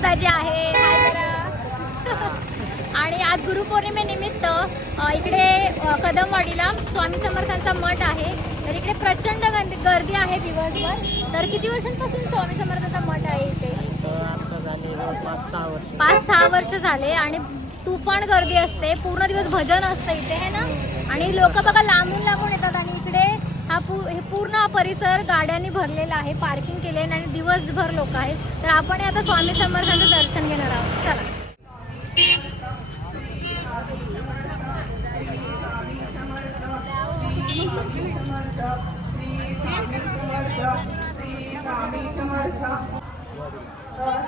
दाजी आहे. हाय करा आणि आज गुरुपौर्णिमेनिमित्त इकडे कदमवाडीला स्वामी समर्थांचा मठ आहे. तर इकडे प्रचंड गर्दी आहे दिवसभर. तर किती वर्षांपासून स्वामी समर्थांचा मठ आहे इथे? पाच सहा वर्ष. झाले आणि तुफान गर्दी असते. पूर्ण दिवस भजन असतं इथे है ना? आणि लोक बघा लांबून लांबून येतात आणि इकडे हा पू हे पूर्ण परिसर गाड्यांनी भरलेला आहे पार्किंग केले आणि दिवसभर लोक आहेत. तर आपण आता स्वामी समर्थांचं दर्शन घेणार आहोत. चला.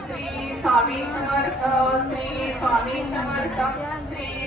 श्री स्वामी समर्थ श्री स्वामी समर्थ. Shri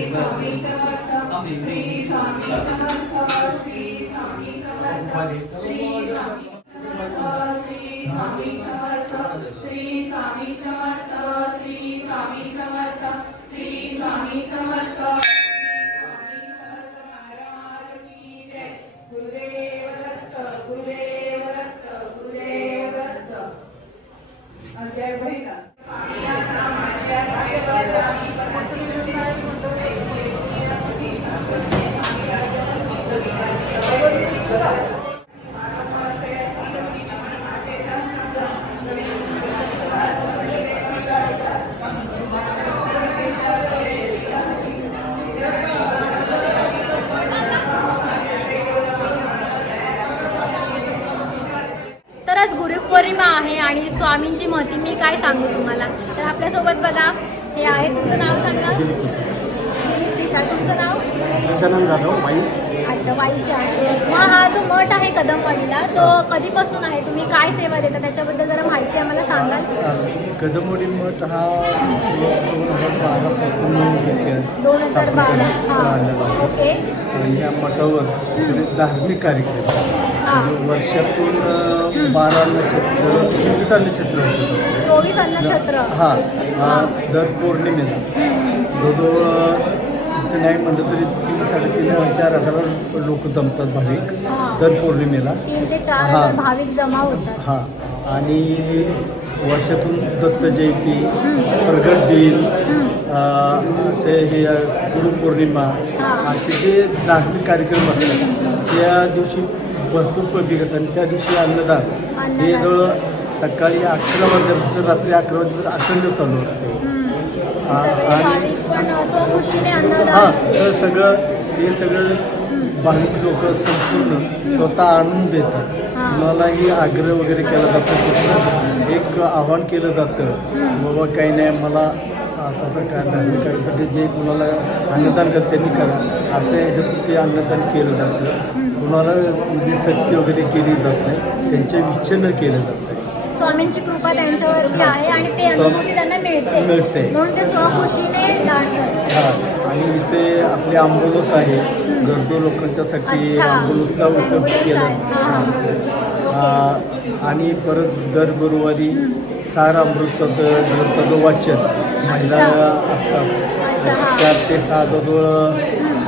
Thank you. महिमा आहे आणि स्वामींची महती मी काय सांगू तुम्हाला? तर आपल्यासोबत बघा हे आहे तुमचं नाव सांगा. पिसाळ तुमचं नाव? गजानन जाधव वाई. अच्छा वाईचे आहे. मग हा जो मठ आहे कदमवाडीला तो कधीपासून आहे? तुम्ही काय सेवा देता? त्याच्याबद्दल जरा माहिती आम्हाला सांगाल. कदमोडी मठ हा दोन हजार बारापासून दोन हजार बारा हां. ओके. या मठावर धार्मिक कार्यक्रम. हां. म्हणजे वर्षातून बारा नक्षत्र चोवीस नक्षत्र होतं. चोवीस अन्नक्षेत्र हा हा दर पौर्णिमेला. जवळजवळ नाही म्हणलं तरी तीन साडेतीन चार हजार लोक जमतात भाविक दर पौर्णिमेला. तीन ते चार हां. हजार भाविक जमा होतात. हा. आणि वर्षातून दत्त जयंती प्रगट दिन असे हे गुरुपौर्णिमा. असे जे धार्मिक कार्यक्रम असतात त्या दिवशी भरपूर पब्लिक असतात. आणि त्या दिवशी अन्नदान. हे. जवळ सकाळी अकरा वाजल्यापासून रात्री अकरा वाजेपर्यंत अखंड चालू असते. हां, आणि- हां तर सगळं हे सगळं भाविक लोक संपूर्ण स्वतः आणून देतात. कुणालाही आग्रह वगैरे केला जातो तिथं एक आव्हान केलं जातं बाबा काही नाही मला असं असं काय जे कुणाला अन्नदान करत त्यांनी करा. असं याच्यातून ते अन्नदान केलं जातं. कुणाला म्हणजे सक्ती वगैरे केली जात नाही. त्यांच्या इच्छेनं केलं जातं. स्वामींची कृपा त्यांच्यावरती आहे आणि ते अनुभूती त्यांना मिळते. मिळते. म्हणून ते स्वखुशीने दान करतात. हा आणि इथे आपले आंबोलस आहे. गरजू लोकांच्यासाठी अच्छा. आंबोलसचा उपयोग आंबोलस केला. आहे. हा, हा. हा, आणि परत दर गुरुवारी सार अमृताचं ग्रंथाचं वाचन. महिला अच्छा, असतात. हा. चार ते सहा जवळ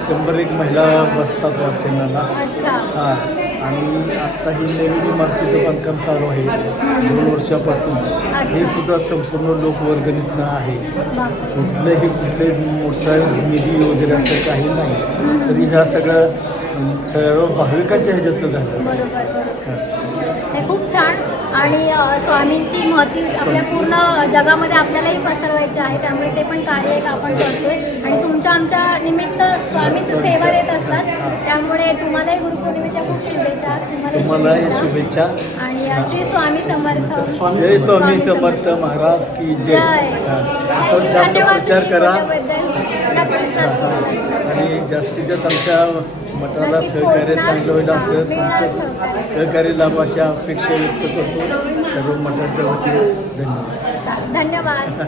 शंभर एक महिला बसतात वाचनाला. अच्छा. हा. आणि आता ही नवीन इमारतीचं बांधकाम चालू आहे. दोन वर्षापासून. हे सुद्धा संपूर्ण लोकवर्गणीतनं आहे. कुठलंही कुठले मोठा निधी वगैरे असं काही नाही. तरी ह्या सगळ्या सर्व भाविकांच्या ह्याच्यातलं झालं. खूप छान. आणि स्वामींची महती आपल्या पूर्ण जगामध्ये आपल्यालाही पसरवायची आहे. त्यामुळे ते पण कार्य एक आपण करतोय. आणि तुमचं तुमच्या आमच्या निमित्त स्वामीची सेवा देत असतात. त्यामुळे तुम्हालाही गुरुपौर्णिमेच्या खूप शुभेच्छा. तुम्हालाही शुभेच्छा. आणि श्री स्वामी समर्थ. जय स्वामी समर्थ. महाराज की जय. धन्यवाद करा. आणि जास्तीत जास्त आमच्या मठाला सहकार्य. चांगलं होईल असं तुमचं सहकार्य. लाभ अशा अपेक्षा व्यक्त करतो सर्व मठाच्या वतीने धन्यवाद. धन्यवाद